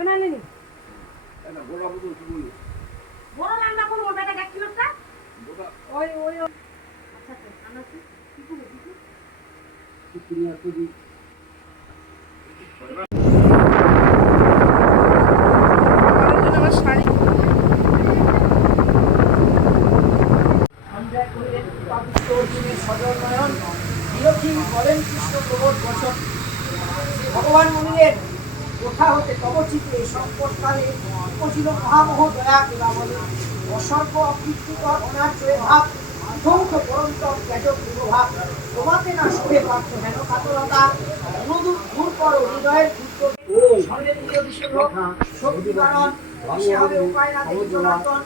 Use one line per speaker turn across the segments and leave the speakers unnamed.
হবে না নেনি?
কি
বড় বেটা ওই ওই। আচ্ছা আচ্ছা রান্না কি কি করব কি
তুমি আর যদি
সঞ্জয় কহিলেন পাপিষ্ঠ অর্জুনের সজল নয়ন বিরোধী বলেন কৃষ্ণ প্রবোধ বচন ভগবান বলিলেন কোথা হতে তব চিত্তে সংকটকালে উপছিল মহামোহ দয়া কেলা বলে। অসর্ব অকৃতিকর অনার্য ভাব ধৌত পরন্তর ত্যাজ পূর্বভাব। তোমাতে না শোভে পার্থ হেন কাতরতা অনুদূর দূর করো হৃদয়ের পুত্র সর্বেন্দ্রীয় সে হবে উপায় না জনার্দন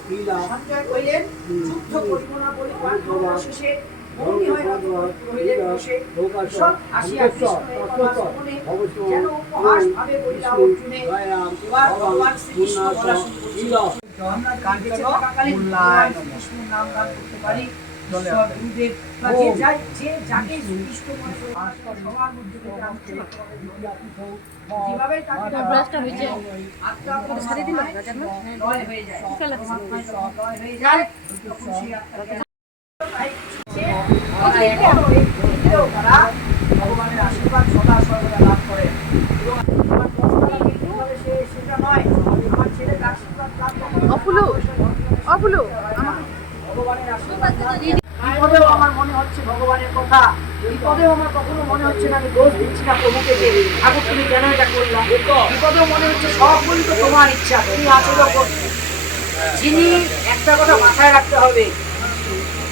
সঞ্জয় কহিলেন যুদ্ধ করিব না বলি শেষে বন্দী হয়ে রহিলেন বসে সব আসিয়া কৃষ্ণের কথা শ্রবণে যেন উপহাস ভাবে বলিলা অর্জুনে এবার ভগবান শ্রীকৃষ্ণ বলা শুরু করছিল আমরা গান বেঁচে থাকাকালীন ভগবান শ্রীকৃষ্ণের নাম গান করতে পারি যেভাবে হয়ে যায় হয়ে যায় ভগবানের কথা। বিপদেও আমার কখনো মনে হচ্ছে না আমি দোষ দিচ্ছি না প্রভুকে যে ঠাকুর তুমি কেন এটা করলাম বিপদেও মনে হচ্ছে সবগুলি তো তোমার ইচ্ছা, তুমি আছো যিনি একটা কথা মাথায় রাখতে হবে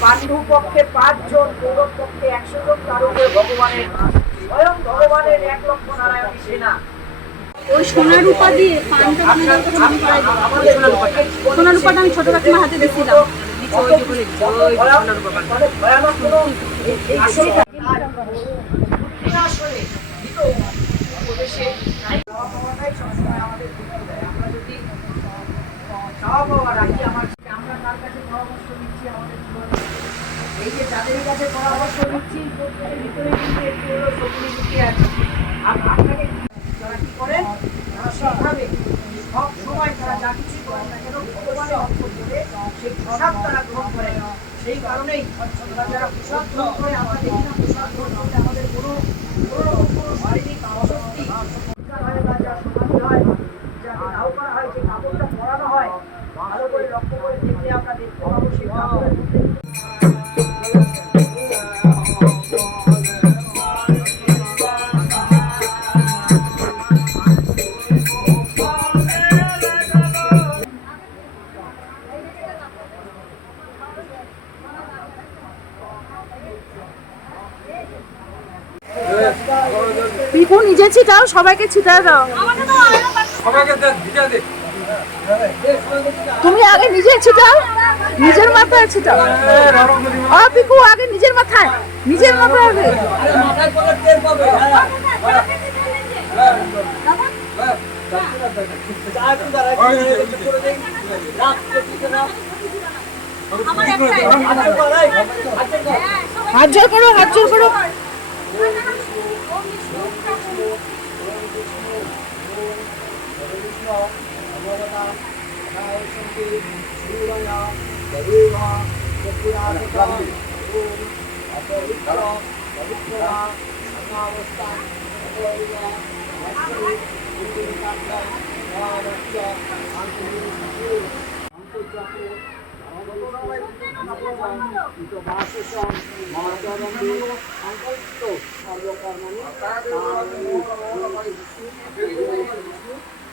পাণ্ডু পক্ষে পাঁচজন কৌরব পক্ষে একশো জন তার উপরে ভগবানের স্বয়ং ভগবানের এক লক্ষ নারায়ণ সেনা।
ওই সোনা রূপা দিয়ে পানটা বানানোর কথা মনে করাই দিল।
আমাদের
সোনা রূপাটা। আমি ছোট কাকিমার হাতে দিয়েছিলাম দিচ্ছে ওই যে বলে দিচ্ছে,
যাদের কাছে পরামর্শ নিচ্ছি ভিতরে কিন্তু একটু হলেও শক্তি লুকিয়ে আছে। আর আপনাকে তারা কি করেন তারা সেইভাবে সব সময় তারা যা কিছু করেন না কেন, ভগবানের অর্থ করে সেই প্রসাদ তারা গ্রহণ করেন সেই কারণেই তারা যারা প্রসাদ গ্রহণ করে, আমরা দেখি প্রসাদ গ্রহণ করলে আমাদের কোনো কোনো রকম শারীরিক উদ্ধার হয় বা
ছিটাও সবাইকে ছিটা দাও। তুমি আগে নিজে ছিটাও নিজের মাথায় ছিটাও। ও পিকু আগে নিজের মাথায় নিজের মাথায় আগে। হাত জোর করো হাত জোর করো। भगवता सन्ति श्रीरया देवा
जगुराजता ॐ अपवित्र पवित्रया समावस्था अपविया वास्तविक विपिनकांडा भावस्य आंतरिक आंतरिक Thank you.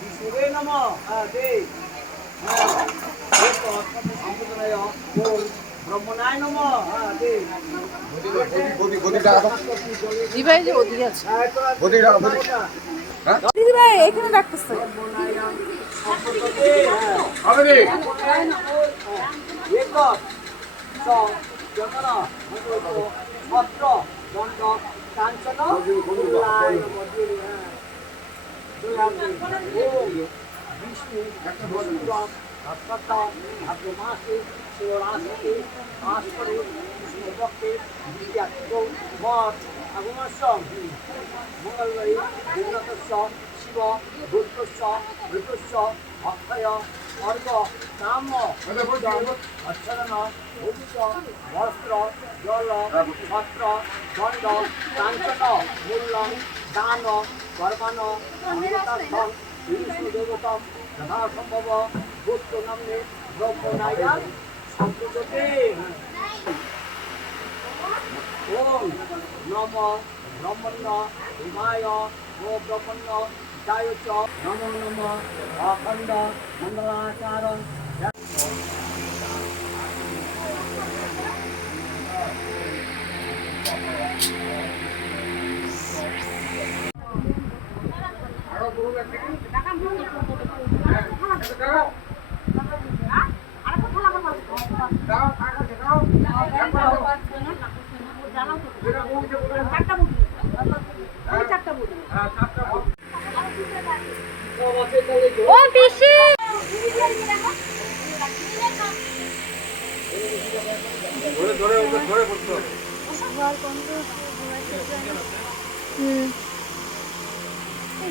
শ্রী বিষ্ণুবে নম। হ্যাঁ দে। হ্যাঁ এই কর সম্প্রদায় বল। ব্রহ্মনায় নম। দে।
দিবাই যে ওদিকে আছে।
হ্যাঁ।
হ্যাঁ?
দিদি এখানে ডাকতেছে।
হবে রে।
এক দণ্ড কাঞ্চন মূলায় মধ্যে বিষ্ণু ভদ্রম ভক্ত ভাদ্রমাসে শিবরাশিতে ভাস্করে কৃষ্ণপক্ষে বিদ্যাত্ম মঠ আগমস্য মঙ্গলবারে দেবনাথস্য শিব বুদ্ধস্য ঋতুস্য অক্ষয় অর্ঘ কাম্য অচ্ছরণ ভূমিক বস্ত্র জল ছত্র দণ্ড কাঞ্চন মূল্যং দান কর্মান দেবতম যথা সম্ভব ভূত নামে ব্রহ্মনায়া সম্প্রজতে ওম নম ব্রহ্মণ্য হিমায় ও ব্রহ্মণ্য জায় চ। নম অখণ্ড মঙ্গলাচার
ও পিসি
ধরে ধরে ধরে করতে হবে।
ওম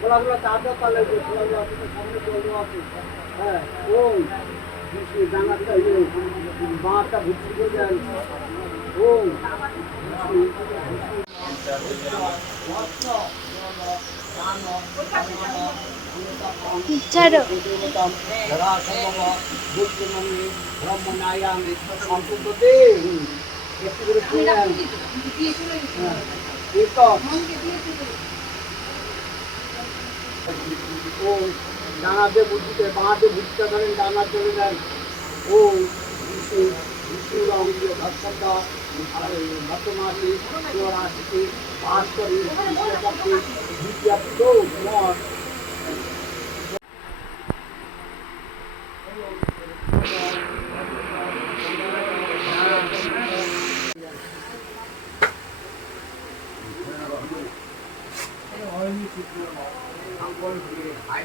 খোলাগুলো তাদের তাহলে যে খোলাগুলো আছে সামনে চলে। আছে হ্যাঁ ওম বিষ্ণু বাঁটা সম্পূর্ণতে একটু করে শুনলেন হ্যাঁ এরপর ও ডানাতে বুদ্ধিতে বাঁহাতে বুদ্ধিতে ধরেন ডানা চলে যান ও বিষ্ণু বিষ্ণু রাম ভক্তটা ভক্তমাসে শিবরাশিতে পাঠ করে বিশ্বপক্ষে দ্বিতীয় মঠ
আই